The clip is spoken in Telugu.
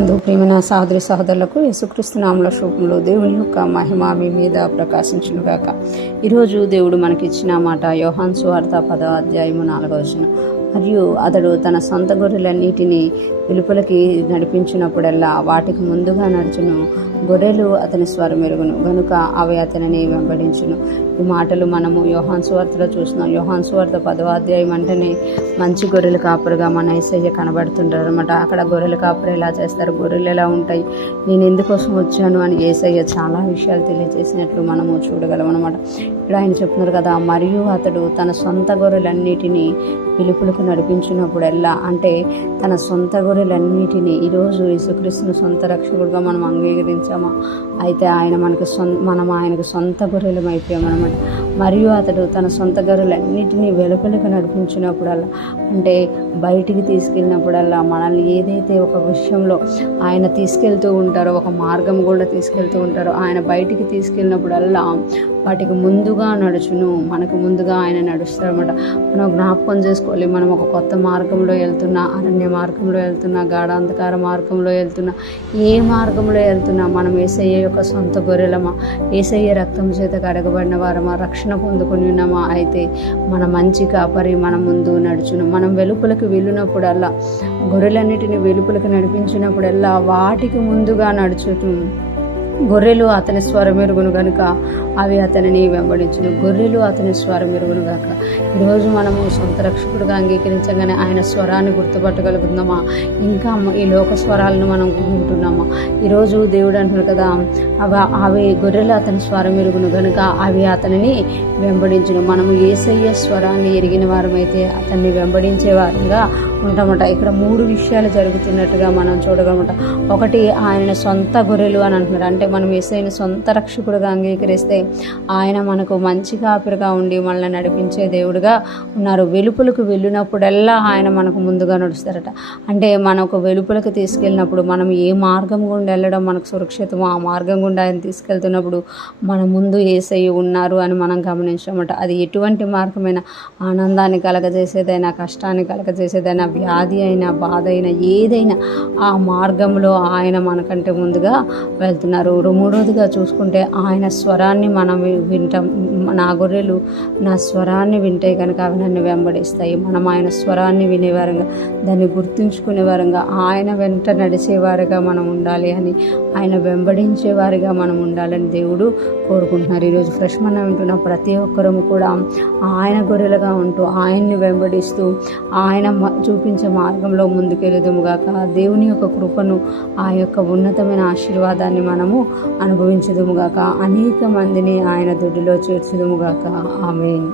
క్రీస్తునందు ప్రియమైన సహోదరి సహోదరులకు యేసుక్రీస్తు నామముల శుభములు దేవుని యొక్క మహిమ మీ మీద ప్రకాశించునుగాక. ఈరోజు దేవుడు మనకిచ్చిన మాట యోహాను సువార్త 10వ అధ్యాయము 4వ వచనం. మరియు అతడు తన సొంత గొర్రెలన్నిటినీ వెలుపలికి నడిపించినప్పుడల్లా వాటికి ముందుగా నడుచును. గొర్రెలు అతని స్వరం ఎరుగును గనుక అవి అతనిని వెంబడించును. ఈ మాటలు మనము యోహాను సువార్తలో చూస్తున్నాం. యోహాను సువార్త 10వ అధ్యాయం అంటేనే మంచి గొర్రెల కాపరుగా మన యేసయ్య కనబడుతుంటారు అనమాట. అక్కడ గొర్రెల కాపరు ఎలా చేస్తారు, గొర్రెలు ఎలా ఉంటాయి, నేను ఎందుకోసం వచ్చాను అని యేసయ్య చాలా విషయాలు తెలియజేసినట్లు మనము చూడగలం అనమాట. ఇక్కడ ఆయన చెప్తున్నారు కదా, మరియు అతడు తన సొంత గొర్రెలన్నిటినీ పిలుపులకు నడిపించినప్పుడల్లా, అంటే తన సొంత గొర్రెలన్నిటినీ ఈరోజు యేసుక్రీస్తును సొంత రక్షకుడుగా మనం అంగీకరించామా, అయితే ఆయన మనం ఆయనకు సొంత గొర్రెలం అయిపోయామన్నమాట. మరియు అతడు తన సొంత గొర్రెలన్నిటినీ వెలుపలకు నడిపించినప్పుడల్లా, అంటే బయటికి తీసుకెళ్ళినప్పుడల్లా మనల్ని ఏదైతే ఒక విషయంలో ఆయన తీసుకెళ్తూ ఉంటారో, ఒక మార్గం కూడా తీసుకెళ్తూ ఉంటారో, ఆయన బయటికి తీసుకెళ్ళినప్పుడల్లా వాటికి ముందుగా నడుచును. మనకు ముందుగా ఆయన నడుస్తారన్నమాట. మనం జ్ఞాపకం చేసుకోవాలి, మనం ఒక కొత్త మార్గంలో వెళ్తున్నా, అరణ్య మార్గంలో వెళ్తున్నా, గాఢాంధకార మార్గంలో వెళ్తున్నా, ఏ మార్గంలో వెళ్తున్నా మనం యేసయ్య యొక్క సొంత గొర్రెలమా, యేసయ్య రక్తం చేత కడగబడిన వారమా, రక్షణ పొందుకొని ఉన్నామా, అయితే మన మంచి కాపరి మన ముందు నడుచును. మనం వెలుపలకు వెళ్ళినప్పుడల్లా, గొర్రెలన్నిటిని వెలుపలకు నడిపించినప్పుడల్లా వాటికి ముందుగా నడుచుతూ గొర్రెలు అతని స్వరం ఎరుగును గనుక అవి అతనిని వెంబడించును. గొర్రెలు అతని స్వరం ఎరుగును గాక. ఈరోజు మనము సొంత రక్షకుడుగా అంగీకరించగానే ఆయన స్వరాన్ని గుర్తుపట్టగలుగుతున్నామా, ఇంకా ఈ లోక స్వరాలను మనం వింటున్నామా? ఈరోజు దేవుడు అంటున్నారు కదా, అవి గొర్రెలు అతని స్వరం ఎరుగును గనుక అవి అతనిని వెంబడించును. మనము యేసయ్య స్వరాన్ని ఎరిగిన వారమైతే అతన్ని వెంబడించే వారంగా ఉంటామట. ఇక్కడ 3 విషయాలు జరుగుతున్నట్టుగా మనం చూడగలమట. ఒకటి, ఆయన సొంత గొర్రెలు అని అంటున్నారు. అంటే మనం యేసయ్యను సొంత రక్షకుడుగా అంగీకరిస్తే ఆయన మనకు మంచి కాపరిగా ఉండి మనల్ని నడిపించే దేవుడుగా ఉన్నారు. వెలుపలకు వెళ్ళినప్పుడల్లా ఆయన మనకు ముందుగా నడుస్తారట. అంటే మనకు వెలుపలకు తీసుకెళ్ళినప్పుడు మనం ఏ మార్గం గుండా వెళ్ళడం మనకు సురక్షితమో ఆ మార్గం గుండా ఆయన తీసుకెళ్తున్నప్పుడు మన ముందు యేసయ్య ఉన్నారు అని మనం గమనించామట. అది ఎటువంటి మార్గమైనా, ఆనందాన్ని కలగజేసేదైనా, కష్టాన్ని కలగజేసేదైనా, వ్యాధి అయినా, బాధ అయినా, ఏదైనా ఆ మార్గంలో ఆయన మనకంటే ముందుగా వెళ్తున్నారు. మూడోదిగా చూసుకుంటే ఆయన స్వరాన్ని మనం వింటాం. నా గొర్రెలు నా స్వరాన్ని వింటే కనుక అవి నన్ను వెంబడిస్తాయి. మనం ఆయన స్వరాన్ని వినేవారంగా, దాన్ని గుర్తుంచుకునేవారంగా, ఆయన వెంట నడిచేవారుగా మనం ఉండాలి అని, ఆయన వెంబడించేవారిగా మనం ఉండాలని దేవుడు కోరుకుంటున్నారు. ఈరోజు ఫ్రెష్ మనం వింటున్న ప్రతి ఒక్కరము కూడా ఆయన గొర్రెలుగా ఉంటూ ఆయన్ని వెంబడిస్తూ ఆయన చూపించే మార్గంలో ముందుకెళ్ళుదుముగాక. దేవుని యొక్క కృపను, ఆ యొక్క ఉన్నతమైన ఆశీర్వాదాన్ని మనము అనుభవించుదుముగాక. అనేక మందిని ఆయన దొడ్డిలో చేర్చుదుముగాక. ఆమేన్.